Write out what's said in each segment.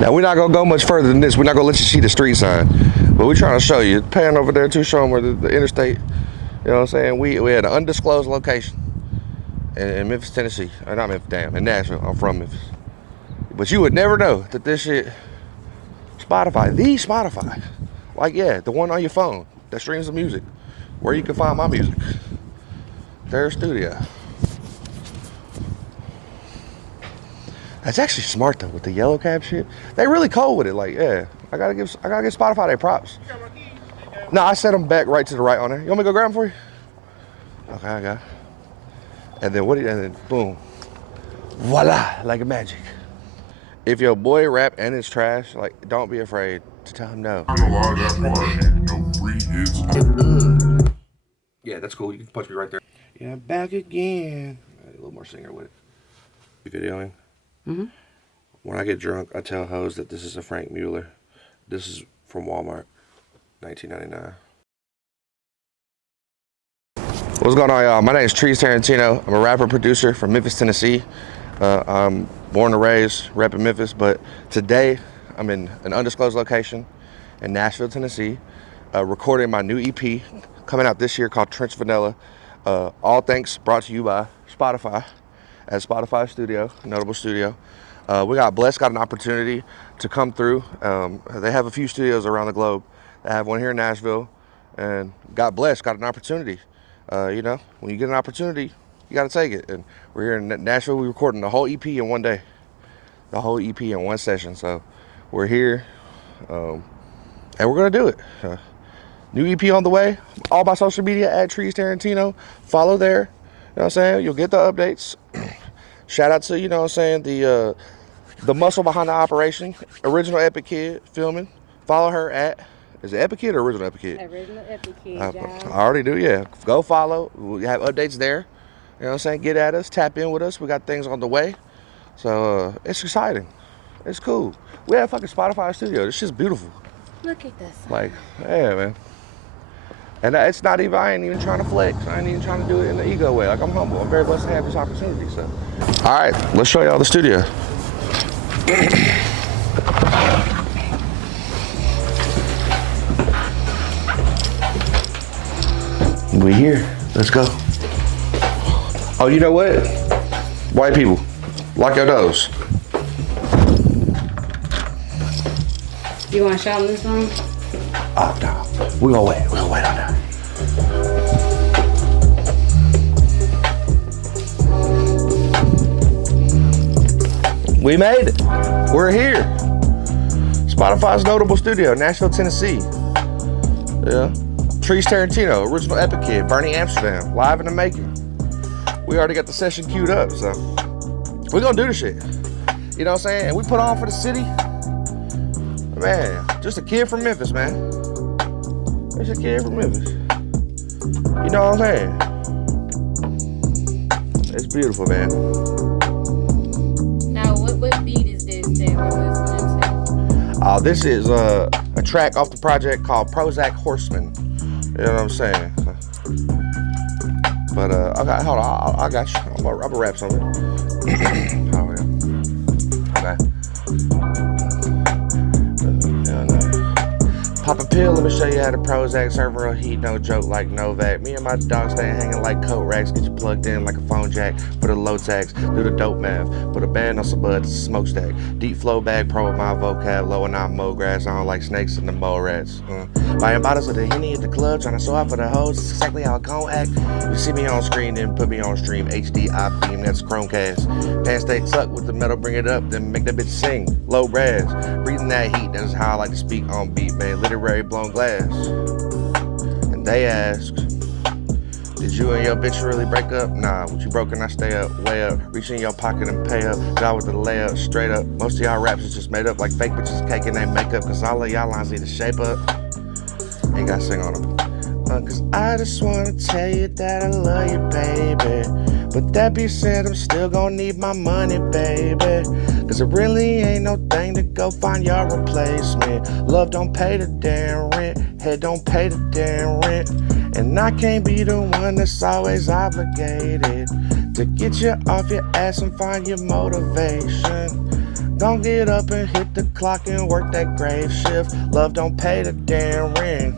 Now, we're not going to go much further than this. We're not going to let you see the street sign. But we're trying to show you. Pan over there, too, show them where the interstate, you know what I'm saying? We had an undisclosed location in Memphis, Tennessee. Or not Memphis, damn, in Nashville. I'm from Memphis. But you would never know that this shit, Spotify. Like, yeah, the one on your phone that streams the music. Where you can find my music. Their studio. That's actually smart though with the yellow cab shit. They really cold with it. Like, yeah, I gotta give Spotify their props. No, I set them back right to the right on there. You want me to go grab them for you? Okay, I got it. And then and then boom, voila, like a magic. If your boy rap and it's trash, like, don't be afraid to tell him no. Yeah, that's cool. You can punch me right there. Yeah, back again. A little more singer with it. You videoing? Mm-hmm. When I get drunk, I tell hoes that this is a Frank Mueller. This is from Walmart, 1999. What's going on, y'all? My name is Tarantino. I'm a rapper producer from Memphis, Tennessee. I'm born and raised, repping Memphis, but today I'm in an undisclosed location in Nashville, Tennessee, recording my new EP coming out this year called Trench Vanilla. All thanks brought to you by Spotify at Spotify Studio, Notable Studio. We got an opportunity to come through. They have a few studios around the globe. They have one here in Nashville, and got an opportunity. You know, when you get an opportunity, you got to take it. And we're here in Nashville. We're recording the whole EP in one day, the whole EP in one session. So we're here, and we're gonna do it. New EP on the way. All my social media at Trees Tarantino. Follow there. You know what I'm saying? You'll get the updates. Shout out to, you know what I'm saying, the muscle behind the operation. Original Epikkid filming. Follow her at, is it Epikkid or Original Epikkid? Original Epikkid, I already do, yeah. Go follow. We have updates there. You know what I'm saying? Get at us. Tap in with us. We got things on the way. So it's exciting. It's cool. We have fucking Spotify Studio. This shit's beautiful. Look at this. Like, yeah, man. And it's not even, I ain't even trying to flex. I ain't even trying to do it in the ego way. Like, I'm humble. I'm very blessed to have this opportunity, so. All right, let's show y'all the studio. We here. Let's go. Oh, you know what? White people, lock your doors. You want to show them this one? Oh, no. We're gonna wait. We're gonna wait on that. We made it. We're here. Spotify's Notable Studio, Nashville, Tennessee. Yeah. Trees Tarantino, original Epikkid, Burnie, Amsterdam, live in the making. We already got the session queued up, so we're gonna do the shit. You know what I'm saying? And we put on for the city. Man, just a kid from Memphis, man. Just a kid from Memphis. You know what I'm saying? It's beautiful, man. Now, what beat is this that we're listening to? This is a track off the project called Prozac Horseman. You know what I'm saying? But okay, hold on, I got you. I'm gonna rap something. Oh yeah. Okay. Pop a pill, let me show you how to Prozac. Serve real heat, no joke like Novak. Me and my dog stay hanging like coat racks. Get you plugged in like a phone jack. Put a low tax, do the dope math. Put a band on some buds, smokestack. Deep flow bag, pro with my vocab. Low and out mow grass. I don't like snakes and the mole rats. Buying bottles of the Henny at the club, trying to show off for the hoes. That's exactly how I gon' act. You see me on screen, then put me on stream. HD, I-beam, that's Chromecast. Pants stay tucked with the metal, bring it up, then make that bitch sing. Low brass, breathing that heat, that's how I like to speak on beat, man. Literary blown glass. And they ask, did you and your bitch really break up? Nah, what you broken, I stay up, way up. Reach in your pocket and pay up. God with the layup, straight up. Most of y'all raps is just made up like fake bitches caking their makeup. Cause all of y'all lines need to shape up. Ain't gotta sing on them. Cause I just wanna tell you that I love you, baby. But that being said, I'm still gonna need my money, baby. Cause it really ain't no thing to go find your replacement. Love don't pay the damn rent. Head don't pay the damn rent. And I can't be the one that's always obligated to get you off your ass and find your motivation. Gon' get up and hit the clock and work that grave shift. Love don't pay the damn rent.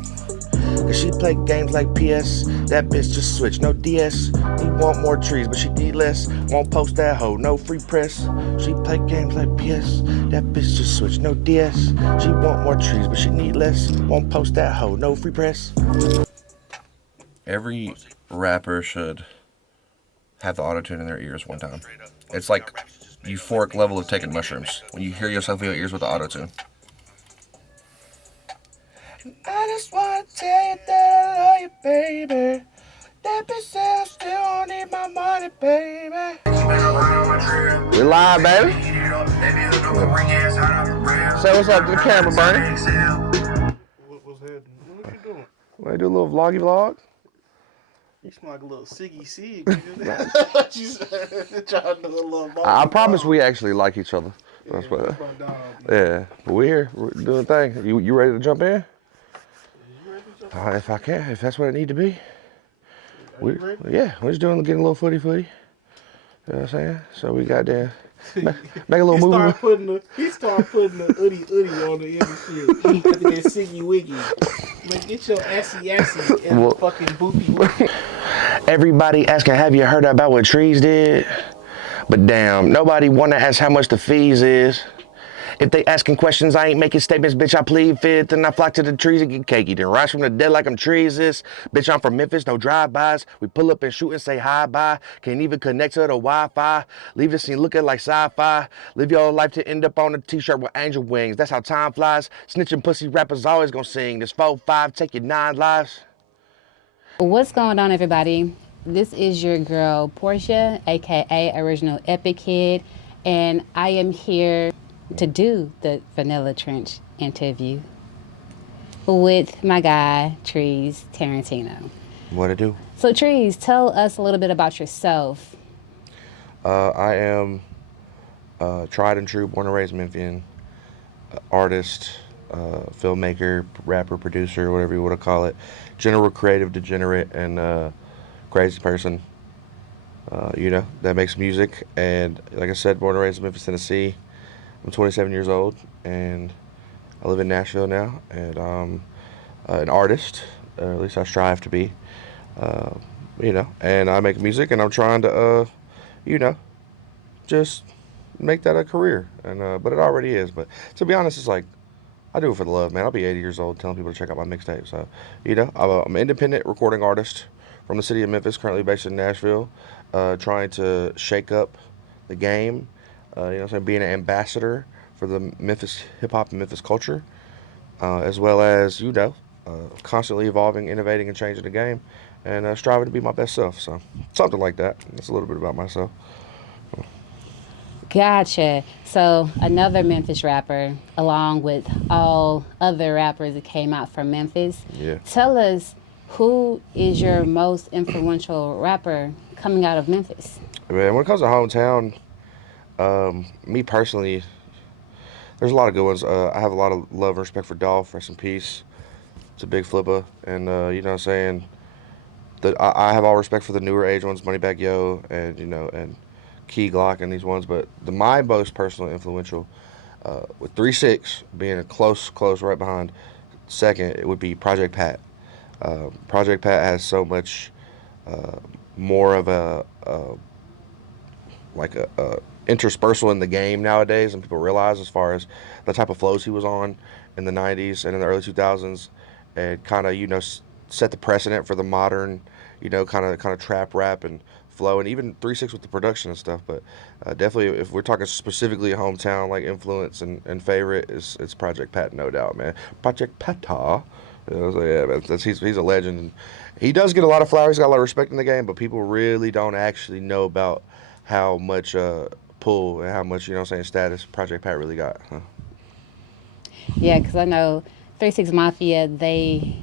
Cause she play games like PS. That bitch just switch, no DS. He want more trees, but she need less. Won't post that hoe, no free press. She play games like PS. That bitch just switch, no DS. She want more trees, but she need less. Won't post that hoe, no free press. Every rapper should have the auto-tune in their ears one time. It's like euphoric level of taking mushrooms when you hear yourself in your ears with the auto-tune. I just wanna tell you that I love you, baby. That bitch said I still don't need my money, baby. We live, baby. Say what's up to the camera, Burnie. What's happening? What you doing? Want to do a little vloggy vlog? You smell like a little Siggy Sig. What you said? Trying to do a little I promise we actually like each other. Yeah, That's what, that's my dog, yeah, but we're here. We're doing the thing. You ready to jump in? If I can, if that's what it need to be. Yeah, we're just doing, getting a little footy. You know what I'm saying? So we got there. Make a little movie. He started putting the hoodie on the end of shit. After that Siggy Wiggy. Man, get your assy and fucking boopy. Everybody asking, have you heard about what Trees did? But damn, nobody wanna ask how much the fees is. If they asking questions, I ain't making statements, bitch, I plead fifth. And I flock to the trees and get cakey. Then rise from the dead like I'm trees is. Bitch, I'm from Memphis, no drive-bys. We pull up and shoot and say hi-bye. Can't even connect to the Wi-Fi. Leave the scene looking like sci-fi. Live your life to end up on a t-shirt with angel wings. That's how time flies. Snitching pussy rappers always gonna sing. This 4-5, take your 9 lives. What's going on, everybody? This is your girl, Portia, aka Original Epikkid, and I am here to do the Vanilla Trench interview with my guy, Trees Tarantino. What it do? So, Trees, tell us a little bit about yourself. I am tried and true, born and raised Memphian, artist, filmmaker, rapper, producer, whatever you want to call it, general creative degenerate, and crazy person, that makes music. And like I said, born and raised in Memphis, Tennessee. I'm 27 years old, and I live in Nashville now, and I'm an artist, at least I strive to be, and I make music, and I'm trying to, just make that a career, and but it already is. But to be honest, it's like, I do it for the love, man. I'll be 80 years old telling people to check out my mixtape. So, I'm an independent recording artist from the city of Memphis, currently based in Nashville, trying to shake up the game. Being an ambassador for the Memphis hip-hop and Memphis culture, as well as, constantly evolving, innovating, and changing the game, and striving to be my best self. So, something like that. That's a little bit about myself. Gotcha. So, another Memphis rapper, along with all other rappers that came out from Memphis. Yeah. Tell us, who is your most influential rapper coming out of Memphis? Man, when it comes to hometown, me personally, there's a lot of good ones. I have a lot of love and respect for Dolph, rest in peace. It's a big flipper, and I have all respect for the newer age ones, Moneybagg Yo, and Key Glock and these ones. But my most personal influential, with 3-6 being a close right behind second, it would be Project Pat. Project Pat has so much more of a interspersal in the game nowadays, and people realize, as far as the type of flows he was on in the 90s and in the early 2000s, and kind of set the precedent for the modern kind of trap rap and flow, and even 3-6 with the production and stuff. But definitely, if we're talking specifically a hometown like influence and favorite, it's Project Pat, no doubt, man. Project Pata. Man, he's a legend, and he does get a lot of flowers. He's got a lot of respect in the game, but people really don't actually know about how much pull and how much status Project Pat really got. Huh? Yeah, because I know 3-6 Mafia, they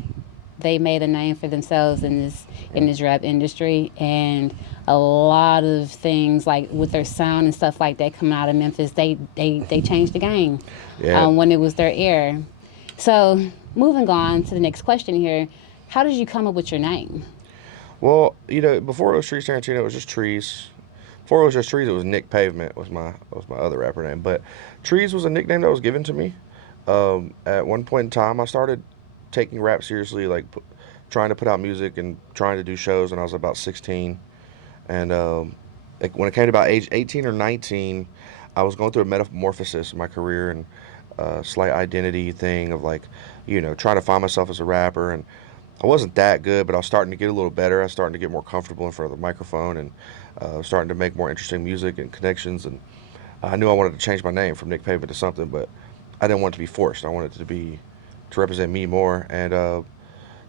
made a name for themselves in this rap industry, and a lot of things like with their sound and stuff like that coming out of Memphis, they changed the game. Yeah. When it was their era. So moving on to the next question here, how did you come up with your name? Well, before it was Trees Tarantino, it was just Trees. Before it was just Trees, it was Nick Pavement was my other rapper name. But Trees was a nickname that was given to me. At one point in time, I started taking rap seriously, like trying to put out music and trying to do shows when I was about 16. And like when it came to about age 18 or 19, I was going through a metamorphosis in my career and slight identity thing of like, trying to find myself as a rapper. And I wasn't that good, but I was starting to get a little better. I was starting to get more comfortable in front of the microphone and starting to make more interesting music and connections. And I knew I wanted to change my name from Nick Pavement to something, but I didn't want it to be forced. I wanted it to represent me more. And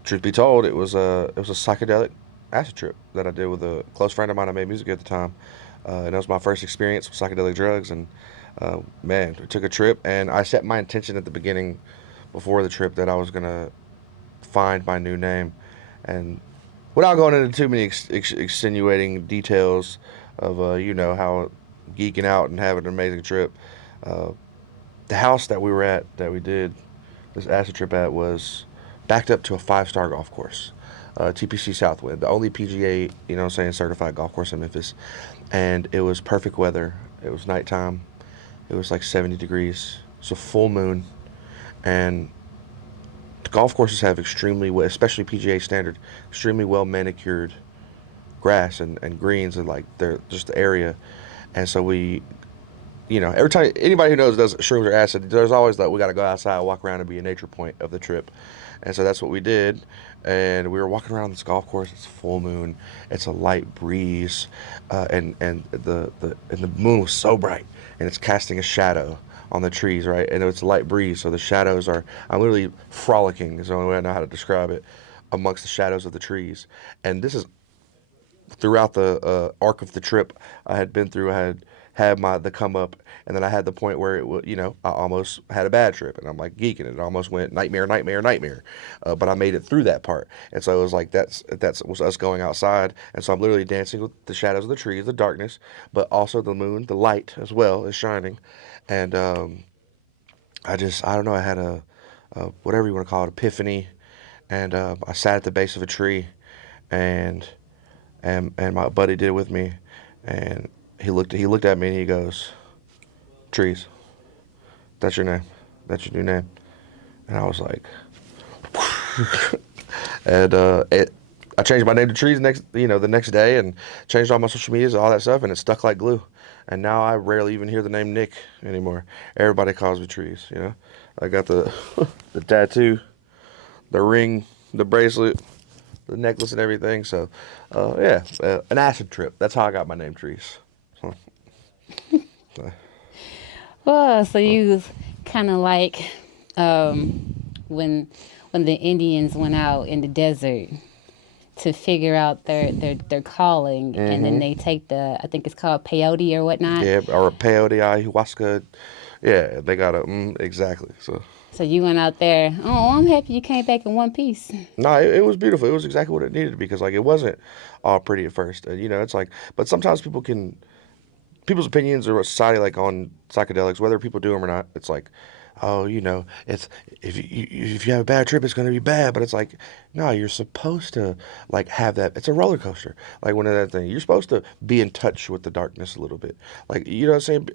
truth be told, it was a psychedelic acid trip that I did with a close friend of mine I made music at the time. And that was my first experience with psychedelic drugs. And man, we took a trip, and I set my intention at the beginning before the trip that I was going to find my new name. And without going into too many extenuating details of, how geeking out and having an amazing trip, the house that we were at, that we did this acid trip at, was backed up to a 5-star golf course. TPC Southwind, the only PGA, certified golf course in Memphis. And it was perfect weather. It was nighttime. It was like 70 degrees. It's a full moon. And the golf courses have extremely, especially PGA standard, extremely well manicured grass and greens, and like they're just the area. And so we, every time, anybody who knows does shrooms or acid, there's always like, we got to go outside, walk around, and be a nature point of the trip. And so that's what we did. And we were walking around this golf course. It's full moon. It's a light breeze, and the moon was so bright, and it's casting a shadow on the trees, right? And it's a light breeze, so the shadows are. I'm literally frolicking, is the only way I know how to describe it, amongst the shadows of the trees. And this is throughout the arc of the trip I had been through. I had the come up, and then I had the point where it was, I almost had a bad trip, and I'm like geeking it. It almost went nightmare, nightmare, nightmare, but I made it through that part. And so it was like that was us going outside, and so I'm literally dancing with the shadows of the trees, the darkness, but also the moon, the light as well is shining. And I don't know, I had a whatever you want to call it, epiphany, and I sat at the base of a tree, and my buddy did it with me, and he looked at me and he goes, "Trees, that's your name. That's your new name." And I was like, and I changed my name to Trees the next day, and changed all my social medias and all that stuff, and it stuck like glue. And now I rarely even hear the name Nick anymore. Everybody calls me Trees. I got the the tattoo, the ring, the bracelet, the necklace, and everything. So, an acid trip. That's how I got my name, Trees. Well, so you was kind of like when the Indians went out in the desert to figure out their calling, and then they take I think it's called peyote or whatnot. Yeah, or peyote, ayahuasca. Yeah, they got exactly. So you went out there. Oh, I'm happy you came back in one piece. no, it was beautiful. It was exactly what it needed, because like it wasn't all pretty at first. It's like, but sometimes people's opinions or society, like on psychedelics, whether people do them or not, it's like, oh, it's if you have a bad trip, it's going to be bad. But it's like, no, you're supposed to like have that. It's a roller coaster. Like one of that thing, you're supposed to be in touch with the darkness a little bit. Like, what I'm saying?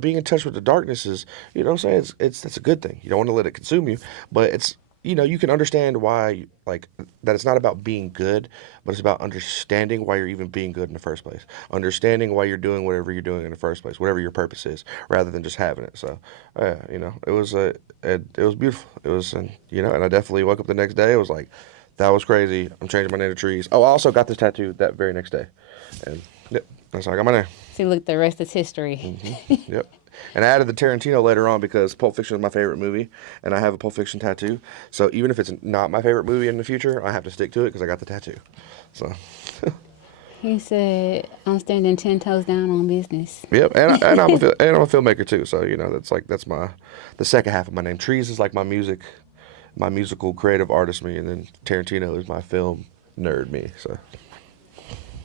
Being in touch with the darkness is, what I'm saying? That's a good thing. You don't want to let it consume you, but it's, you can understand why, like, that it's not about being good, but it's about understanding why you're even being good in the first place. Understanding why you're doing whatever you're doing in the first place, whatever your purpose is, rather than just having it. So, it was beautiful. It was, and I definitely woke up the next day. It was like, that was crazy. I'm changing my name to Trees. Oh, I also got this tattoo that very next day, and yep, that's how I got my name. See, look, the rest is history. Mm-hmm. Yep. And I added the Tarantino later on because Pulp Fiction is my favorite movie, and I have a Pulp Fiction tattoo. So even if it's not my favorite movie in the future, I have to stick to it because I got the tattoo. So. He said, "I'm standing 10 toes down on business." Yep, and I'm a filmmaker too. So that's the second half of my name. Trees is like my musical creative artist me, and then Tarantino is my film nerd me. So.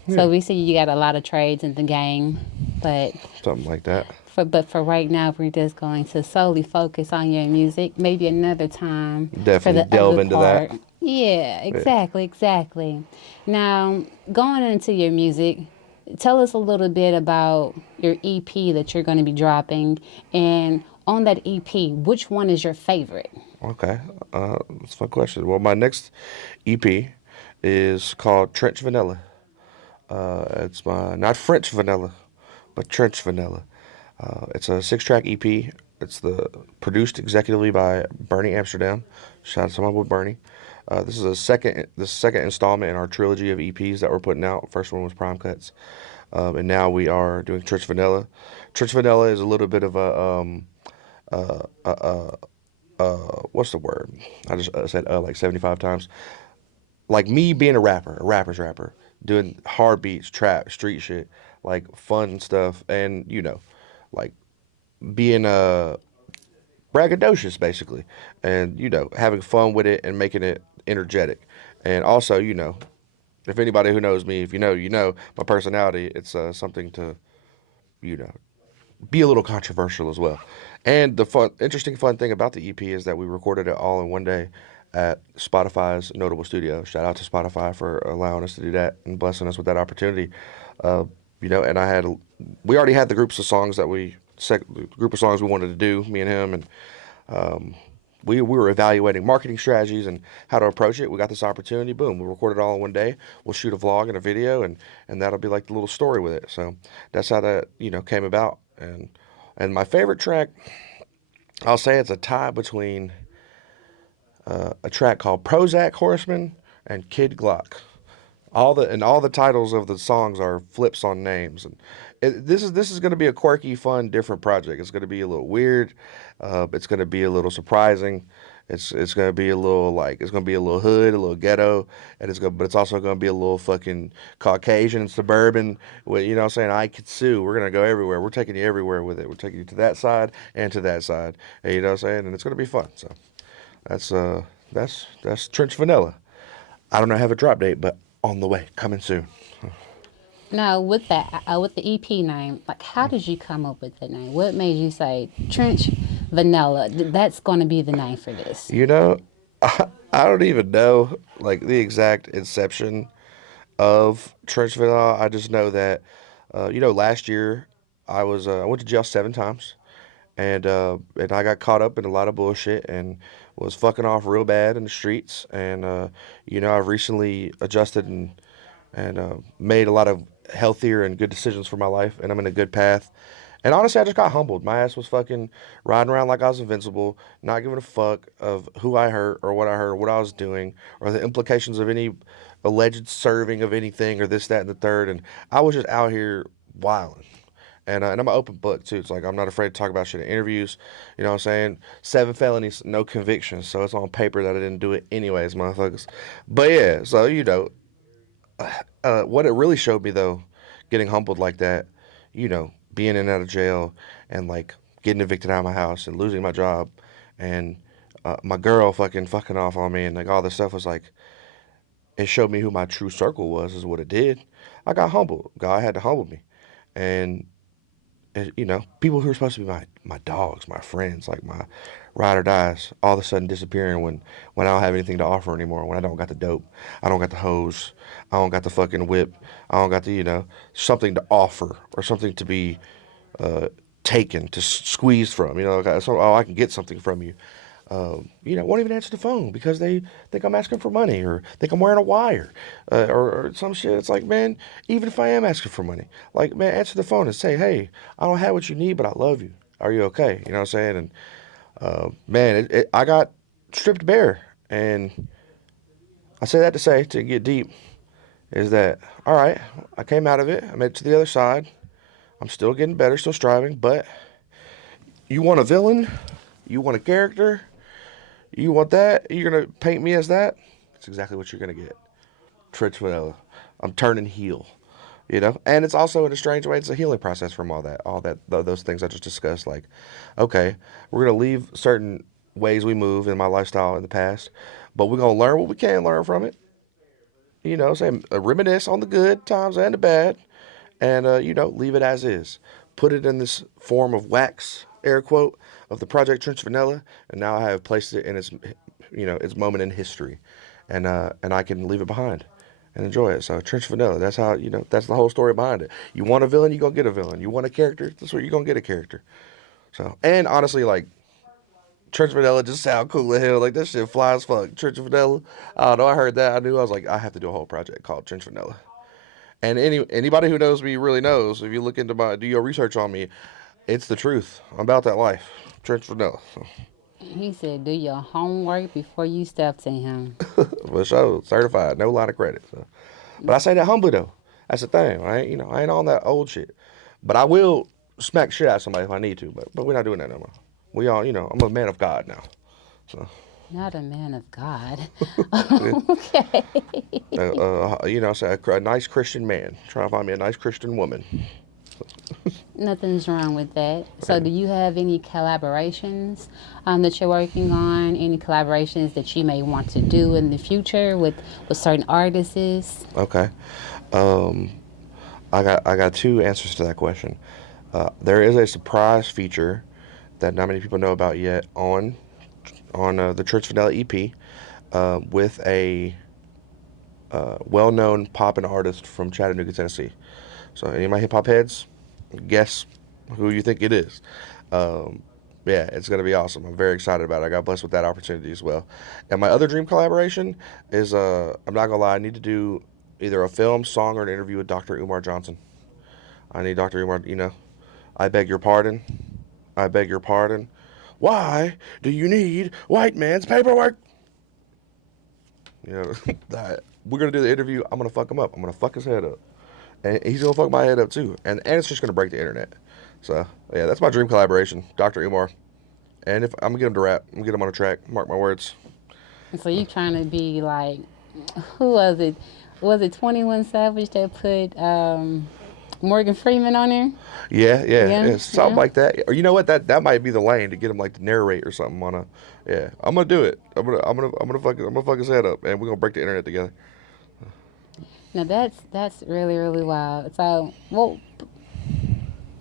Yeah. So we see you got a lot of trades in the game, but something like that. But for right now, we're just going to solely focus on your music. Maybe another time. Definitely for the delve other into part. that. Yeah, exactly. Now, going into your music, tell us a little bit about your EP that you're going to be dropping. And on that EP, which one is your favorite? Okay, that's a fun question. Well, my next EP is called Trench Vanilla. It's my not French vanilla, but Trench Vanilla. It's a 6-track EP. It's the produced executively by Burnie Amsterdam. Shout out to my boy Burnie. This is the second installment in our trilogy of EPs that we're putting out. First one was Prime Cuts, and now we are doing Trench Vanilla. Trench Vanilla is a little bit of a what's the word? I just said like 75 times. Like me being a rapper's rapper, doing hard beats, trap, street shit, like fun stuff, and like being braggadocious basically, and having fun with it and making it energetic, and also if anybody who knows me, if you know my personality, it's something to you know be a little controversial as well. And the interesting fun thing about the EP is that we recorded it all in one day at Spotify's Notable studio. Shout out to Spotify for allowing us to do that and blessing us with that opportunity. And we already had the group of songs we wanted to do, me and him, and we were evaluating marketing strategies and how to approach it. We got this opportunity. Boom, we recorded it all in one day. We'll shoot a vlog and a video, and that'll be like the little story with it. So that's how that came about. And my favorite track, I'll say it's a tie between a track called Prozac Horseman and Kid Glock. All the titles of the songs are flips on names, and this is going to be a quirky, fun, different project. It's going to be a little weird. It's going to be a little surprising. It's going to be a little it's going to be a little hood, a little ghetto, but it's also going to be a little fucking Caucasian and suburban. With, what I'm saying, I could sue. We're going to go everywhere. We're taking you everywhere with it. We're taking you to that side and to that side. And you know what I'm saying, and it's going to be fun. So that's Trench Vanilla. I don't know, have a drop date, but on the way, coming soon. Now, with the EP name, like, how did you come up with that name? What made you say Trench Vanilla? That's going to be the name for this. I don't even know like the exact inception of Trench Vanilla. I just know that, last year I went to jail 7 times, and I got caught up in a lot of bullshit and was fucking off real bad in the streets. And I've recently adjusted and made a lot of healthier and good decisions for my life, and I'm in a good path. And honestly, I just got humbled. My ass was fucking riding around like I was invincible, not giving a fuck of who I hurt or what I hurt or what I was doing or the implications of any alleged serving of anything or this, that, and the third. And I was just out here wilding. And I'm an open book too. It's like I'm not afraid to talk about shit in interviews. You know what I'm saying? 7 felonies, no convictions. So it's on paper that I didn't do it anyways, motherfuckers. But yeah, so what it really showed me though, getting humbled like that, being in and out of jail and like getting evicted out of my house and losing my job and my girl fucking off on me and like all this stuff was like, it showed me who my true circle was, is what it did. I got humbled. God had to humble me. And people who are supposed to be my dogs, my friends, like my ride or dies, all of a sudden disappearing when I don't have anything to offer anymore, when I don't got the dope, I don't got the hose, I don't got the fucking whip, I don't got the, something to offer or something to be taken, to squeeze from, so, I can get something from you. Won't even answer the phone because they think I'm asking for money or think I'm wearing a wire or some shit. It's like, man, even if I am asking for money, like, man, answer the phone and say, hey, I don't have what you need, but I love you. Are you okay? You know what I'm saying? And man, I got stripped bare. And I say that to get deep, is that, all right, I came out of it. I made it to the other side. I'm still getting better, still striving, but you want a villain? You want a character? You want that? You're going to paint me as that? That's exactly what you're going to get. Trench Vanilla. I'm turning heel, And it's also, in a strange way, it's a healing process from all that, those things I just discussed. Like, okay, we're going to leave certain ways we move in my lifestyle in the past, but we're going to learn what we can learn from it. Reminisce on the good times and the bad, and, leave it as is. Put it in this form of wax, air quote, of the Project Trench Vanilla, and now I have placed it in its moment in history, and I can leave it behind, and enjoy it. So Trench Vanilla, that's how, that's the whole story behind it. You want a villain, you're going to get a villain. You want a character, that's where you're going to get a character. So, and honestly, like, Trench Vanilla just sound cool as hell. Like, that shit fly as fuck. Trench Vanilla. I don't know, I heard that. I was like, I have to do a whole project called Trench Vanilla. And anybody who knows me really knows, if you look into do your research on me, it's the truth. I'm about that life. Trench Vanilla. So. He said, do your homework before you step to him. For sure. Certified. No line of credit. So. But I say that humbly, though. That's the thing. I ain't on that old shit. But I will smack shit out of somebody if I need to. But we're not doing that no more. We all, I'm a man of God now. So. Not a man of God. Okay. A nice Christian man. Trying to find me a nice Christian woman. Nothing's wrong with that. So do you have any collaborations that you're working on? Any collaborations that you may want to do in the future with certain artists? Okay. I got two answers to that question. There is a surprise feature that not many people know about yet on the Church Vanilla EP with a well-known poppin' artist from Chattanooga, Tennessee. So any of my hip-hop heads, guess who you think it is. Yeah, it's going to be awesome. I'm very excited about it. I got blessed with that opportunity as well. And my other dream collaboration is, I'm not going to lie, I need to do either a film, song, or an interview with Dr. Umar Johnson. I need Dr. Umar, I beg your pardon. I beg your pardon. Why do you need white man's paperwork? That we're going to do the interview. I'm going to fuck him up. I'm going to fuck his head up. And he's going to fuck my head up too. And it's just going to break the internet. So, yeah, that's my dream collaboration. Dr. Umar. And if I'm going to get him to rap, I'm going to get him on a track. Mark my words. So you trying to be like, who was it? Was it 21 Savage that put Morgan Freeman on there? Yeah, something like that. Or you know what? That might be the lane to get him like to narrate or something on a. Yeah, I'm gonna do it. I'm gonna fuck his head up, and we're gonna break the internet together. Now that's really, really wild. So, well,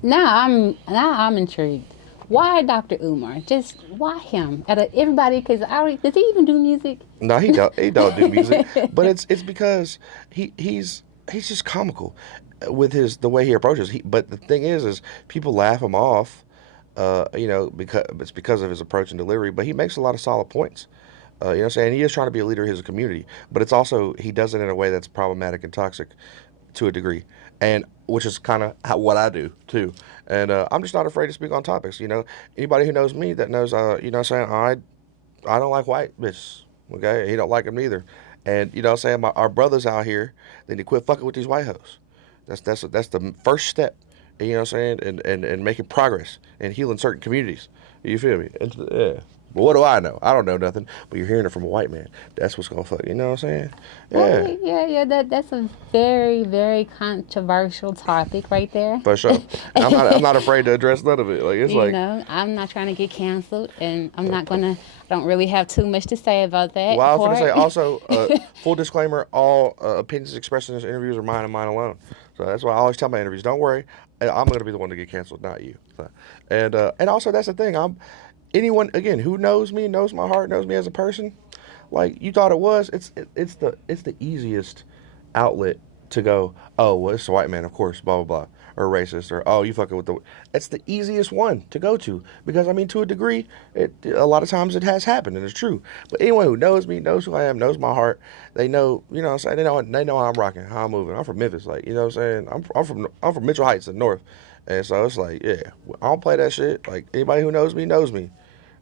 now I'm intrigued. Why Dr. Umar? Just why him? Out of everybody, because does he even do music? No, he don't do music. But it's because he's just comical with the way he approaches. But the thing is people laugh him off, because it's because of his approach and delivery. But he makes a lot of solid points. You know what I'm saying? He is trying to be a leader of his community, but it's also, he does it in a way that's problematic and toxic to a degree, and which is kind of what I do too. And I'm just not afraid to speak on topics. Anybody who knows me that knows, you know what I'm saying, I don't like white bitches. Okay, he don't like them neither. And you know what I'm saying, our brothers out here, they need to quit fucking with these white hoes. That's the first step. You know what I'm saying, and making progress and healing certain communities. You feel me? Yeah. But what do I know? I don't know nothing. But you're hearing it from a white man. That's what's gonna fuck. You know what I'm saying? Yeah. Well, yeah. That's a very, very controversial topic right there. For sure. I'm not afraid to address none of it. Like I'm not trying to get canceled, and I'm not gonna. I don't really have too much to say about that. Well, I was gonna say also, full disclaimer: all opinions expressed in this interviews are mine and mine alone. So that's why I always tell my interviews: don't worry, I'm gonna be the one to get canceled, not you. So, and also that's the thing. Anyone, again, who knows me, knows my heart, knows me as a person, like you thought it was, it's the easiest outlet to go, oh, well, it's a white man, of course, blah, blah, blah, or racist, or, oh, you fucking with it's the easiest one to go to, because, I mean, to a degree, a lot of times it has happened, and it's true. But anyone who knows me, knows who I am, knows my heart, they know, you know what I'm saying, they know how I'm rocking, how I'm moving. I'm from Memphis, like, you know what I'm saying, I'm from Mitchell Heights in the north, and so it's like, yeah, I don't play that shit. Like, anybody who knows me knows me.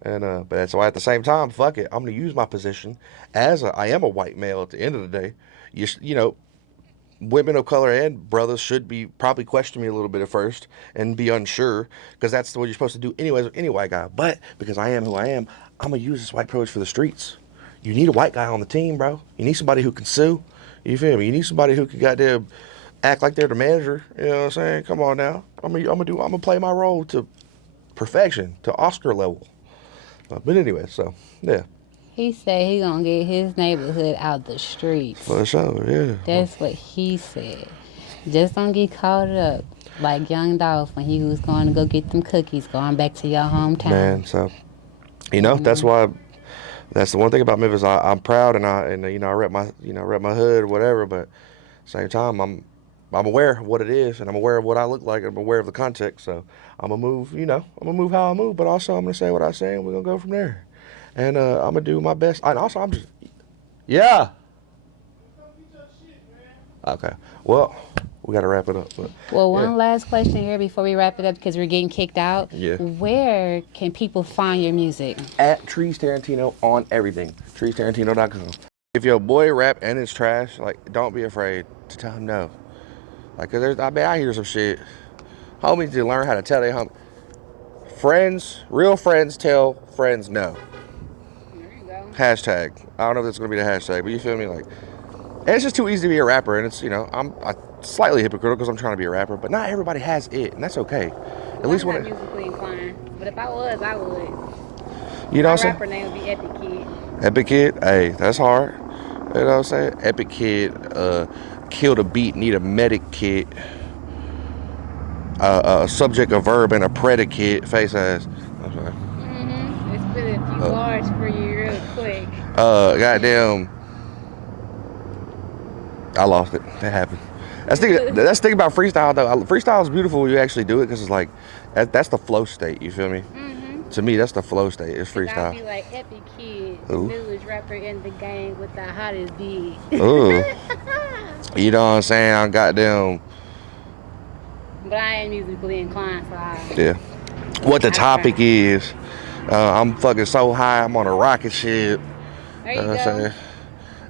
And but that's why at the same time, fuck it, I'm gonna use my position as I am a white male. At the end of the day, you know, women of color and brothers should be probably question me a little bit at first and be unsure, because that's what you're supposed to do anyways with any white guy. But because I am who I am, I'm gonna use this white privilege for the streets. You need a white guy on the team, bro. You need somebody who can sue. You feel me? You need somebody who can goddamn act like they're the manager. You know what I'm saying? Come on now. I'm gonna play my role to perfection, to Oscar level. But anyway, so, yeah. He said he gonna get his neighborhood out the streets. For sure, yeah. That's what he said. Just don't get caught up like Young Dolph when he was going to go get them cookies going back to your hometown. Man, so, you know, that's why That's the one thing about Memphis. I'm proud and I rep my hood, whatever. But at the same time, I'm aware of what it is, and I'm aware of what I look like. I'm aware of the context. So I'm gonna move. I'm gonna move how I move, but also I'm gonna say what I say, and we're gonna go from there. And I'm gonna do my best. And also, I'm just yeah. Okay. Well, we gotta wrap it up. But, Well, one last question here before we wrap it up because we're getting kicked out. Yeah. Where can people find your music? At Trees Tarantino on everything. TreesTarantino.com. If your boy rap and it's trash, like, don't be afraid to tell him no. Like, cause I hear some shit. Homies need to learn how to tell their friends, real friends tell friends no. There you go. Hashtag. I don't know if that's gonna be the hashtag, but you feel me? Like, and it's just too easy to be a rapper, and it's I'm slightly hypocritical because I'm trying to be a rapper, but not everybody has it, and that's okay. At least when I'm not musically inclined, but if I was, I would. You know My what I'm saying? rapper name would be Epikkid. Epikkid, hey, that's hard. You know what I'm saying? Epikkid, kill the beat, need a medic kit. A subject, a verb, and a predicate. Face ass. I'm sorry. Let's put a few bars for you real quick. Goddamn. I lost it. That happened. That's the thing about freestyle though. Freestyle is beautiful when you actually do it because it's like that's the flow state. You feel me? To me, that's the flow state. It's freestyle. I'll be like Epikkid, the newest rapper in the game with the hottest beat. Ooh. You know what I'm saying? I'm goddamn. But I ain't musically inclined, so Yeah. What the topic is? I'm fucking so high. I'm on a rocket ship. There you What I'm go.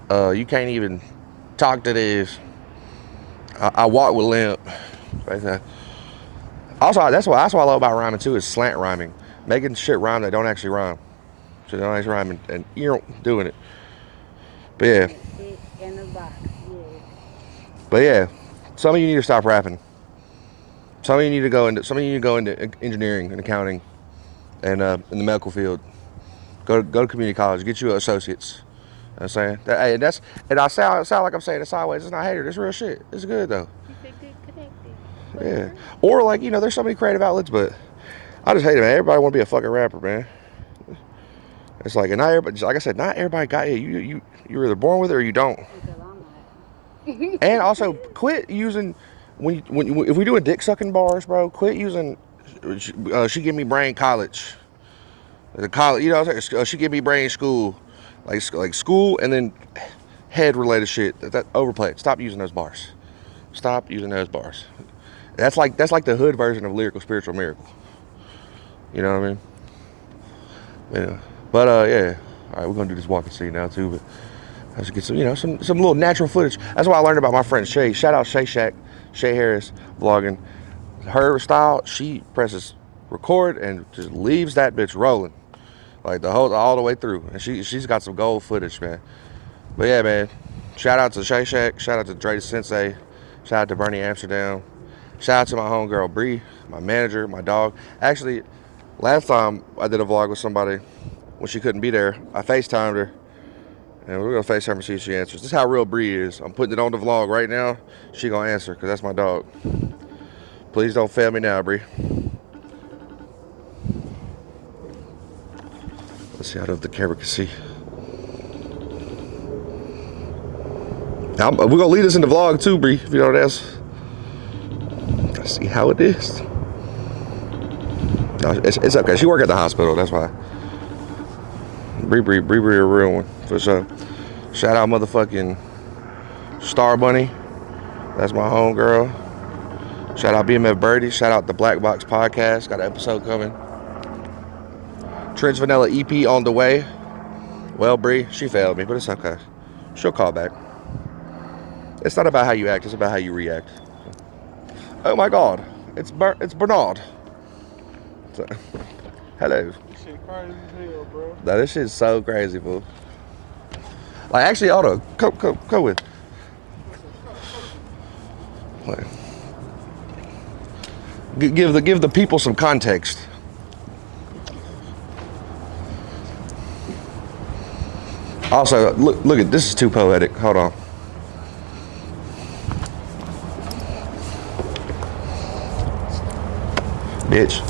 saying? You can't even talk to this. I walk with limp. Also, that's what I love about rhyming too, is slant rhyming. Making shit rhyme that don't actually rhyme. So they don't actually rhyme and you're doing it. But yeah. In the box, yeah. But yeah. Some of you need to stop rapping. Some of you need to go into engineering and accounting and in the medical field. Go to community college, get you associates. You know what I'm saying? And I sound like I'm saying it sideways. It's not hater. It's real shit. It's good though. Yeah. Or like, there's so many creative outlets, but I just hate it, man. Everybody want to be a fucking rapper, man. It's like, and not everybody, like I said, not everybody got it. You're either born with it or you don't. And also, quit using if we doing dick sucking bars, bro. Quit using. She give me brain college. The college, she give me brain school, like school and then head related shit. That overplayed. Stop using those bars. Stop using those bars. That's like the hood version of lyrical spiritual miracle. You know what I mean? Yeah. But yeah. All right, we're gonna do this walking scene now too. But I should get some little natural footage. That's what I learned about my friend Shay. Shout out Shay Shack, Shay Harris vlogging. Her style, she presses record and just leaves that bitch rolling, like all the way through. And she's got some gold footage, man. But yeah, man. Shout out to Shay Shack. Shout out to Dre Sensei. Shout out to Burnie Amsterdam. Shout out to my homegirl Bree, my manager, my dog. Actually, last time I did a vlog with somebody when she couldn't be there, I FaceTimed her. And we're gonna FaceTime her and see if she answers. This is how real Bree is. I'm putting it on the vlog right now. She gonna answer, cause that's my dog. Please don't fail me now, Bree. Let's see, I don't know if the camera can see. We're gonna lead us in the vlog too, Bree, if you know what that's. Let's see how it is. No, it's okay. She work at the hospital, that's why. Bree, a real one, for sure. Shout out motherfucking Star Bunny. That's my homegirl. Shout out B.M.F Birdes. Shout out the Black Box Podcast. Got an episode coming. Trench Vanilla EP on the way. Well, Bree, she failed me, but it's okay. She'll call back. It's not about how you act, it's about how you react. Oh my God, it's Bernard. So, hello. This shit crazy as hell, bro. Now, this shit's so crazy, fool. Like, actually, Otto, come with. Like, give the people some context. Also, look at this is too poetic. Hold on. Bitch.